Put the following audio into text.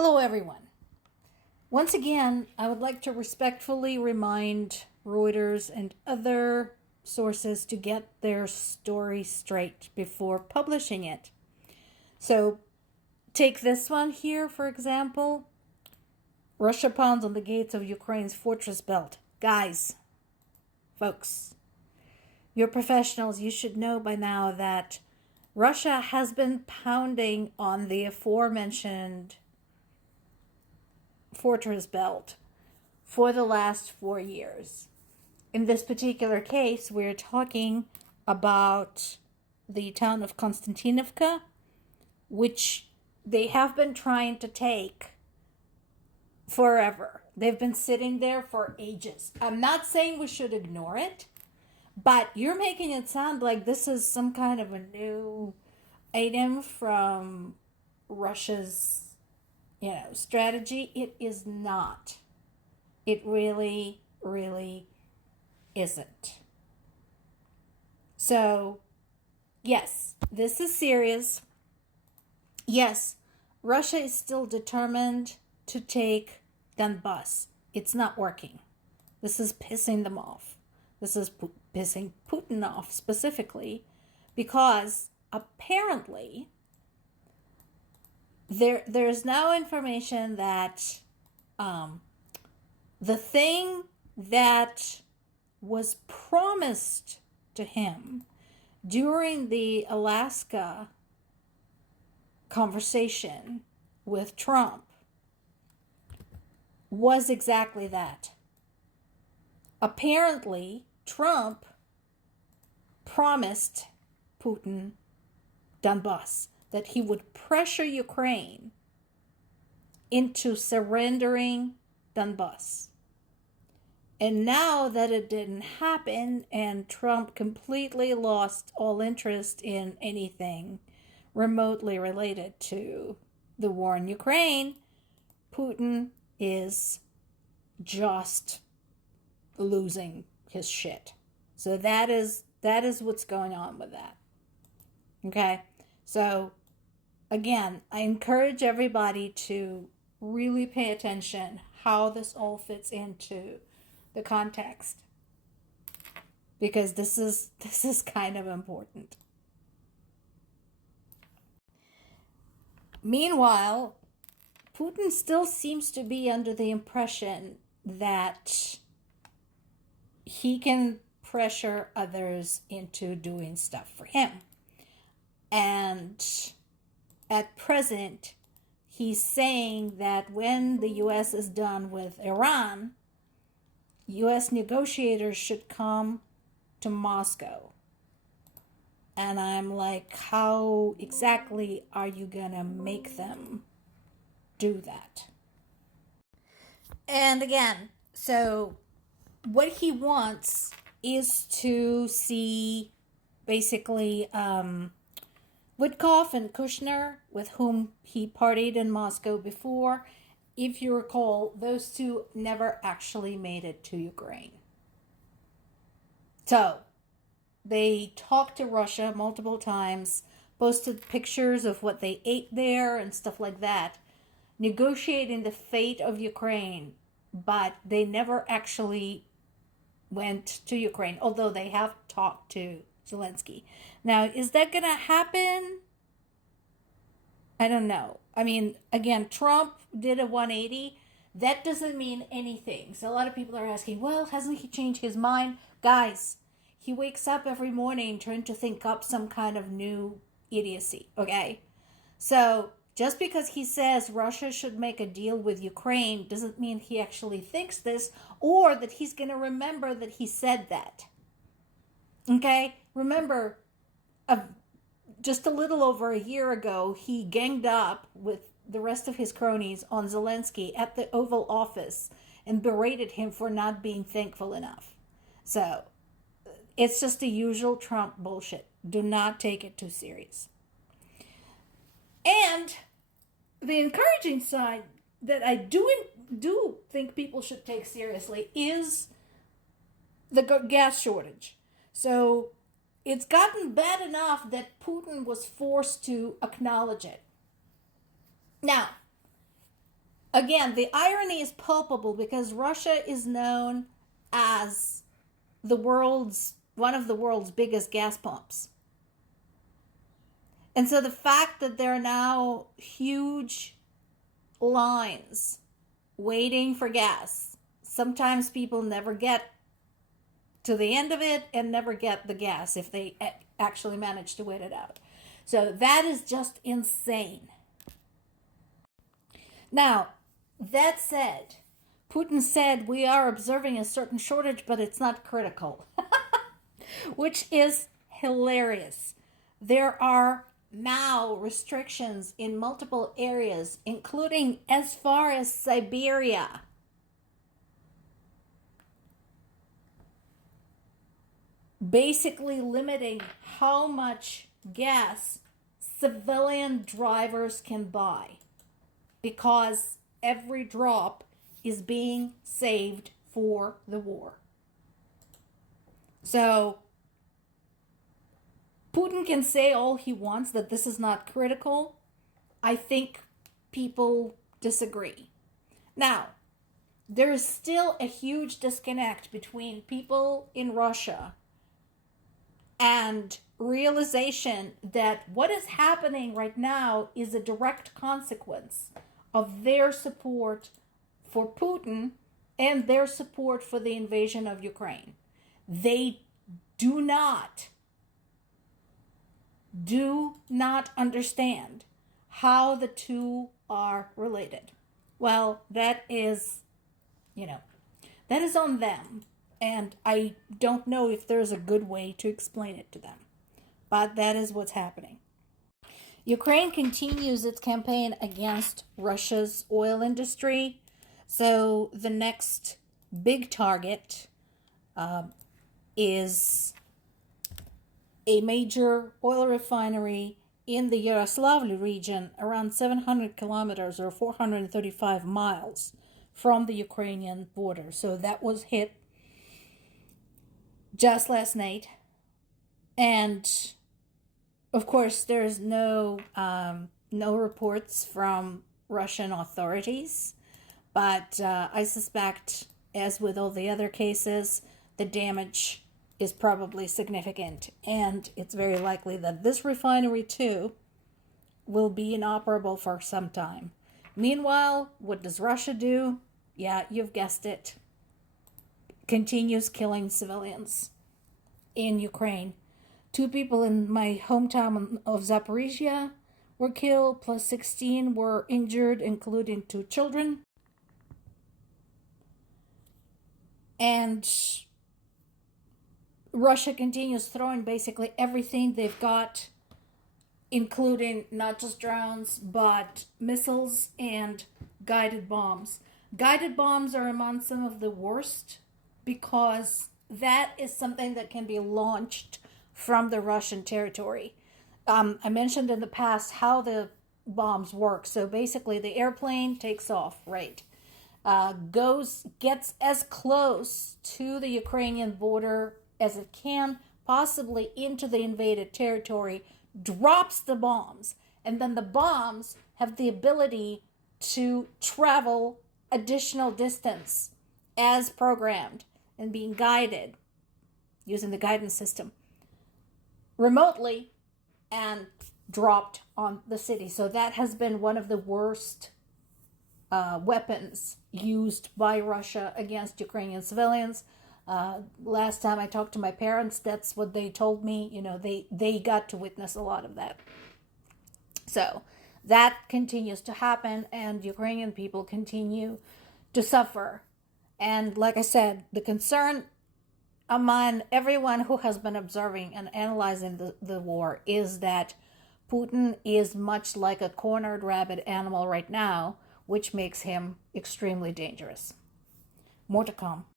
Hello, everyone. Once again, I would like to respectfully remind Reuters and other sources to get their story straight before publishing it. So, take this one here, for example. Russia pounds on the gates of Ukraine's fortress belt. Guys, folks, you're professionals. You should know by now that Russia has been pounding on the aforementioned fortress belt for the last 4 years. In this particular case, we're talking about the town of Konstantinovka, which they have been trying to take forever. They've been sitting there for ages. I'm not saying we should ignore it, but you're making it sound like this is some kind of a new item from Russia's strategy. It is not. It really, really isn't. So, yes, this is serious. Yes, Russia is still determined to take Donbass. It's not working. This is pissing them off. This is pissing Putin off specifically because apparently there's now information that the thing that was promised to him during the Alaska conversation with Trump was exactly that. Apparently, Trump promised Putin Donbass, that he would pressure Ukraine into surrendering Donbass. And now that it didn't happen and Trump completely lost all interest in anything remotely related to the war in Ukraine, Putin is just losing his shit. So that is what's going on with that. Okay? So again, I encourage everybody to really pay attention how this all fits into the context, because this is kind of important. Meanwhile, Putin still seems to be under the impression that he can pressure others into doing stuff for him. And at present, he's saying that when the U.S. is done with Iran, U.S. negotiators should come to Moscow. And I'm like, how exactly are you going to make them do that? And again, so what he wants is to see basically Witkoff and Kushner, with whom he partied in Moscow before. If you recall, those two never actually made it to Ukraine. So, they talked to Russia multiple times, posted pictures of what they ate there and stuff like that, negotiating the fate of Ukraine, but they never actually went to Ukraine, although they have talked to Zelensky. Now, is that going to happen? I don't know. I mean, again, Trump did a 180. That doesn't mean anything. So a lot of people are asking, well, hasn't he changed his mind? Guys, he wakes up every morning trying to think up some kind of new idiocy, okay? So just because he says Russia should make a deal with Ukraine doesn't mean he actually thinks this, or that he's going to remember that he said that. Okay? Remember, just a little over a year ago, he ganged up with the rest of his cronies on Zelensky at the Oval Office and berated him for not being thankful enough. So, it's just the usual Trump bullshit. Do not take it too serious. And the encouraging side that I do think people should take seriously is the gas shortage. So it's gotten bad enough that Putin was forced to acknowledge it. Now, Again, the irony is palpable because Russia is known as one of the world's biggest gas pumps. And so the fact that there are now huge lines waiting for gas, sometimes people never get to the end of it and never get the gas if they actually manage to wait it out. So that is just insane. Now, that said, Putin said we are observing a certain shortage, but it's not critical, which is hilarious. There are now restrictions in multiple areas, including as far as Siberia. Basically limiting how much gas civilian drivers can buy, because every drop is being saved for the war. So Putin can say all he wants that this is not critical. I think people disagree. Now, there is still a huge disconnect between people in Russia and realization that what is happening right now is a direct consequence of their support for Putin and their support for the invasion of Ukraine. They do not understand how the two are related. Well, that is on them. And I don't know if there's a good way to explain it to them. But that is what's happening. Ukraine continues its campaign against Russia's oil industry. So the next big target is a major oil refinery in the Yaroslavl region, around 700 kilometers or 435 miles from the Ukrainian border. So that was hit just last night. And of course, there's no reports from Russian authorities, but I suspect, as with all the other cases, the damage is probably significant, and it's very likely that this refinery too will be inoperable for some time. Meanwhile, what does Russia do? Yeah, you've guessed it. Continues killing civilians in Ukraine. 2 people in my hometown of Zaporizhia were killed, plus 16 were injured, including 2 children. And Russia continues throwing basically everything they've got, including not just drones, but missiles and guided bombs. Guided bombs are among some of the worst because that is something that can be launched from the Russian territory. I mentioned in the past how the bombs work. So basically the airplane takes off, right? Gets as close to the Ukrainian border as it can, possibly into the invaded territory, drops the bombs, and then the bombs have the ability to travel additional distance as programmed and being guided using the guidance system remotely and dropped on the city. So that has been one of the worst weapons used by Russia against Ukrainian civilians. Last time I talked to my parents, that's what they told me. They got to witness a lot of that. So that continues to happen, and Ukrainian people continue to suffer. And like I said, the concern among everyone who has been observing and analyzing the war is that Putin is much like a cornered rabid animal right now, which makes him extremely dangerous. More to come.